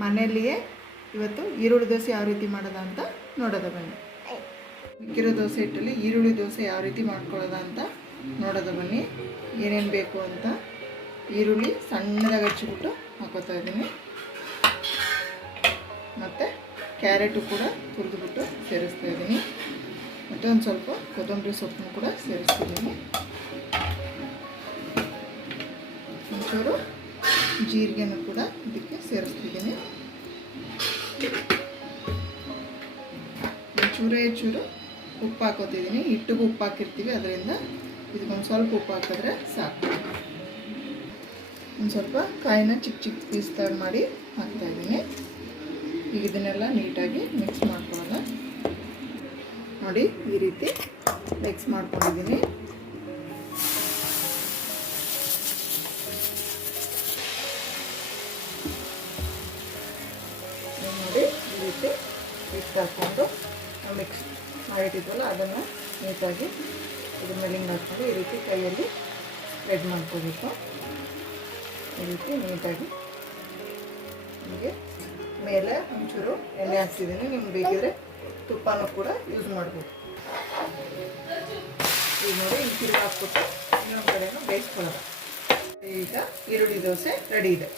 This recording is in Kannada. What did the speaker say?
ಮನೆಯಲ್ಲಿಯೇ ಇವತ್ತು ಈರುಳ್ಳಿ ದೋಸೆ ಯಾವ ರೀತಿ ಮಾಡೋದ ಅಂತ ನೋಡೋದ ಬನ್ನಿ. ಮಿಕ್ಕಿರೋ ದೋಸೆ ಹಿಟ್ಟಲ್ಲಿ ಈರುಳ್ಳಿ ದೋಸೆ ಯಾವ ರೀತಿ ಮಾಡ್ಕೊಳ್ಳೋದ ಅಂತ ನೋಡೋದ ಬನ್ನಿ. ಏನೇನು ಬೇಕು ಅಂತ ಈರುಳ್ಳಿ ಸಣ್ಣದಾಗಿ ಹಚ್ಚಿಬಿಟ್ಟು ಹಾಕೋತಾ ಇದ್ದೀನಿ. ಮತ್ತು ಕ್ಯಾರೆಟು ಕೂಡ ತುರಿದುಬಿಟ್ಟು ಸೇರಿಸ್ತಾ ಇದ್ದೀನಿ. ಮತ್ತು ಒಂದು ಸ್ವಲ್ಪ ಕೊತ್ತಂಬರಿ ಸೊಪ್ಪನ್ನು ಕೂಡ ಸೇರಿಸ್ತಿದ್ದೀನಿ. ಒಂಚೂರು ಜೀರಿಗೆನೂ ಕೂಡ ಇದಕ್ಕೆ ಸೇರಿಸ್ತಿದ್ದೀನಿ. ಚೂರೇ ಚೂರು ಉಪ್ಪು ಹಾಕೋತಿದ್ದೀನಿ. ಹಿಟ್ಟಿಗೆ ಉಪ್ಪು ಹಾಕಿರ್ತೀವಿ, ಅದರಿಂದ ಇದಕ್ಕೊಂದು ಸ್ವಲ್ಪ ಉಪ್ಪು ಹಾಕಿದ್ರೆ ಸಾಕು. ಒಂದು ಸ್ವಲ್ಪ ಕಾಯಿನ ಚಿಕ್ಕ ಚಿಕ್ಕ ಪೀಸ್ ಥರ ಮಾಡಿ ಹಾಕ್ತಾಯಿದ್ದೀನಿ ಈಗ ಇದನ್ನೆಲ್ಲ ನೀಟಾಗಿ ಮಿಕ್ಸ್ ಮಾಡ್ಕೊಳ್ಳೋಣ. ನೋಡಿ ಈ ರೀತಿ ಮಿಕ್ಸ್ ಮಾಡ್ಕೊಂಡಿದ್ದೀನಿ. ರೀತಿ ಹಿಟ್ಟು ಹಾಕ್ಕೊಂಡು ಮಿಕ್ಸ್ ಮಾಡಿಟ್ಟಿದ್ವಲ್ಲ, ಅದನ್ನು ನೀಟಾಗಿ ಇದ್ರ ಮೇಲೆ ಹಿಂಗೆ ಹಾಕ್ಕೊಂಡು ಈ ರೀತಿ ಕೈಯಲ್ಲಿ ಸ್ಪ್ರೆಡ್ ಮಾಡ್ಕೋಬೇಕು. ಈ ರೀತಿ ನೀಟಾಗಿ ನಿಮಗೆ ಮೇಲೆ ಒಂಚೂರು ಎಣ್ಣೆ ಹಾಕ್ತಿದ್ದೀನಿ ನಿಮ್ಗೆ ಬೇಕಿದ್ರೆ ತುಪ್ಪನೂ ಕೂಡ ಯೂಸ್ ಮಾಡ್ಬೋದು. ಈಗ ನೋಡಿ, ಈ ತಿರುಗಿ ಹಾಕ್ಬಿಟ್ಟು ಇನ್ನೊಂದು ಕಡೆನೂ ಬೇಯಿಸ್ಕೊಳ್ಳೋಣ. ಈಗ ಈರುಳ್ಳಿ ದೋಸೆ ರೆಡಿ ಇದೆ.